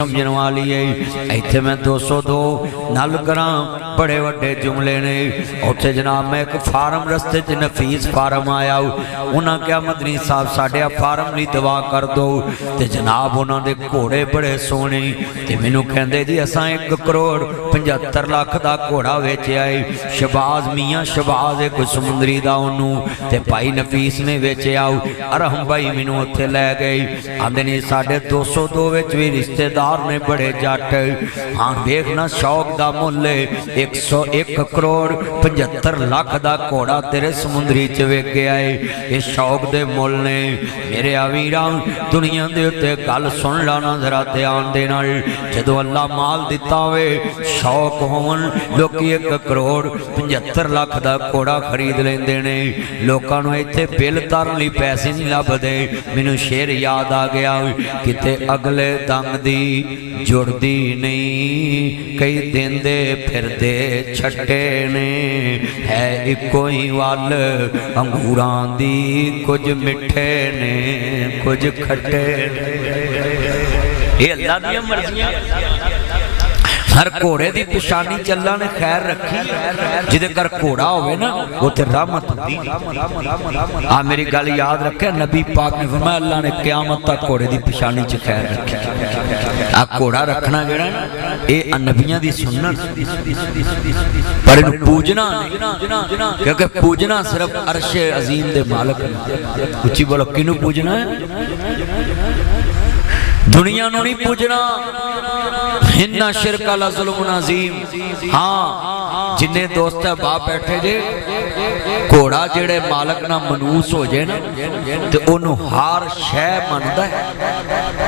समझण वाली है। इत्थे मैं 202 नल करा बड़े वड्डे जुमले ने। उत्थे जनाब मैं एक फार्म रस्ते च नफीस फार्म आया, उन्हें क्या मदनी साहब साढ़े फार्म ली दवा कर दो। तो जनाब उन्होंने घोड़े बड़े सोहने, तो मैनू कहते जी असा 1 करोड़ 75 लाख का घोड़ा वेचिया है। शहबाज मियाँ शहबाज एक समुंदरी का उन्होंने ते भाई नफीस ने वेचिया। अरहम भाई मैनू उत्थे लै गए, आंदे ने साढ़े 202 भी रिश्तेदार ने बड़े जट। हाँ देखना शौक का मुल 101 करोड़ 75 लाख का घोड़ा तेरे समुंदरी च वेख गया है। ये शौक दे मुल ने। मेरे अवीरा दुनिया के उत्ते गल सुन लाना जरा ध्यान दे नाल। जदों अल्लाह माल दिता होवे शौक होवन लोग 1 करोड़ 75 लाख का घोड़ा खरीद लेंदे ने। लोकां नूं इत्थे बिल तरन लई पैसे नहीं लभदे। मैनूं शेर याद आ गया, किते अगले दंग दी जुड़दी नहीं, कई देंदे फिरदे छट्टे ने। है इको ही वल अंगूरां दी, कुछ मिठे ने कुछ खट्टे ने। ये अल्लाह दी मर्जियां। हर घोड़े की पिछानी चला ने खैर रखी, जिदे कर घोड़ा होवे ना उते रहमत होंदी। आ मेरी गल याद रखे, नबी पाक ने फरमाया अल्लाह ने क़यामत तक घोड़े की पिछानी च खैर रखी। आ घोड़ा रखना जेड़ा ये नबियां दी सुन्नत, पर इन्हू पूजना नहीं, क्योंकि पूजना सिर्फ अर्श अजीम दे मालिक ने। उच्ची बोलो किनू पूजना है? दुनिया नूं नहीं पूजना। इन्ना शिरका ला ज़ुल्मुन अज़ीम। हाँ जिन्ने दोस्त बाप बैठे जे, घोड़ा जेड़े मालक ना मनूस हो जाए ना तो उन्हों हर शह मनता है,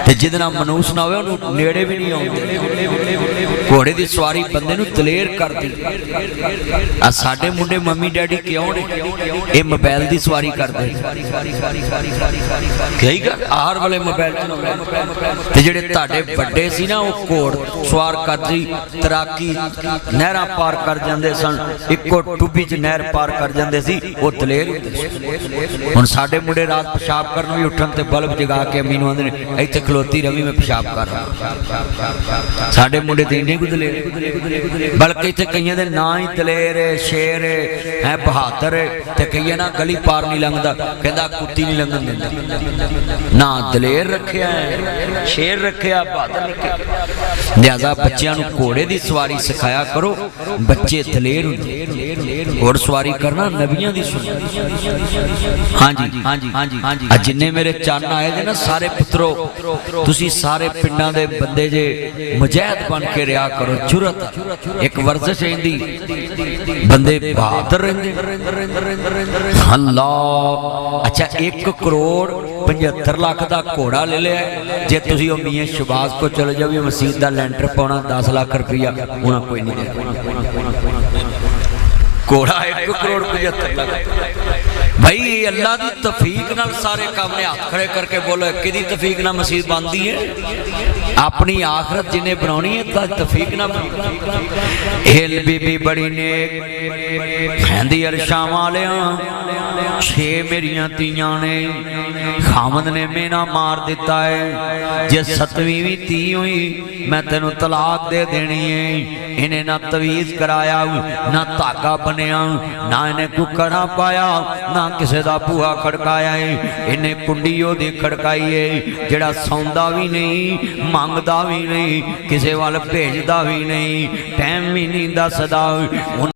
ते जिद नाल मनूस ना होवे उन्हों नेड़े भी नहीं आउंदे। घोड़े की सवारी बंदे नूं दलेर करदी। आ साडे मुंडे मम्मी डैडी क्यों ने ये मोबाइल की सवारी करदे? कही गल हर वाले मोबाइल ते जेड़े तुहाडे वड्डे सी ना वो घोड़ सवार करदी तराकी नहरां पार कर जांदे सन। इक्को टुब्बी च नहर पार कर जांदे सी, वो दलेर हुंदे। हुण साडे मुंडे रात पेशाब करन भी उठन ते बल्ब जगा के अम्मी नूं आंदे ने इत्थे खलोती रवि मैं पेशाब कर रहा। साडे मुंडे ते इन्ने दलेर, बल्कि इत्थे कईयां दे ना ही दलेर शेर है बहादुर ते कईयां ना गली पार नहीं लंघदा, कहंदा कुत्ती नहीं लंघन दिंदा। ना दलेर रखिया है, शेर रखिया, बहादुर रखिया। लिहाजा बच्चों को घोड़े की सवारी सिखाया करो, बच्चे दलेर होंदे। घोड़ सवारी करना नबियां दी सुन्नत। हाँ जी हाँ जी हाँ जी हाँ जी। जिन्ने मेरे चन्न आए जे ना सारे पुत्रो, तुसी सारे पिंडां दे बंदे जे मुजाहिद बन के रिया करो। जुरत एक वर्जिश इंदी बंदे बहादुर रहिंदे। अल्लाह अच्छा 1 करोड़ 75 लाख का घोड़ा ले लिया। जे तुसी ओ मियां शहबाज को चले जाओ मसीत का लैंटर पाना 10 लाख रुपया उन्हें कोई नहीं देना। घोड़ा 1 करोड़ 75 लाख। भाई अल्लाह की तौफीक नाल सारे काम ने हाथ खड़े करके बोलो कि तौफीक नाल मसीत बनती है। अपनी आखरत जिन्हें बनानी है तौफीक ना हिल बीबी बड़ी नेक कहंदी अरशां वालियां 6 मेरियां तियां ने खामद ने मेना मार दिता है। जे 7वीं भी धी हुई मैं तेनों तलाक दे देनी है। इन्हें ना तवीज़ कराया ना धागा बनिया ना इन्हें कोई कड़ा पाया ना किसी का बूहा खड़काया है। इन्हें कुंडी ओदी खड़काई है। जेड़ा सौंदा भी नहीं मंगदा भी नहीं किसी वाल भेजदा भी नहीं टाइम भी नहीं दसदा।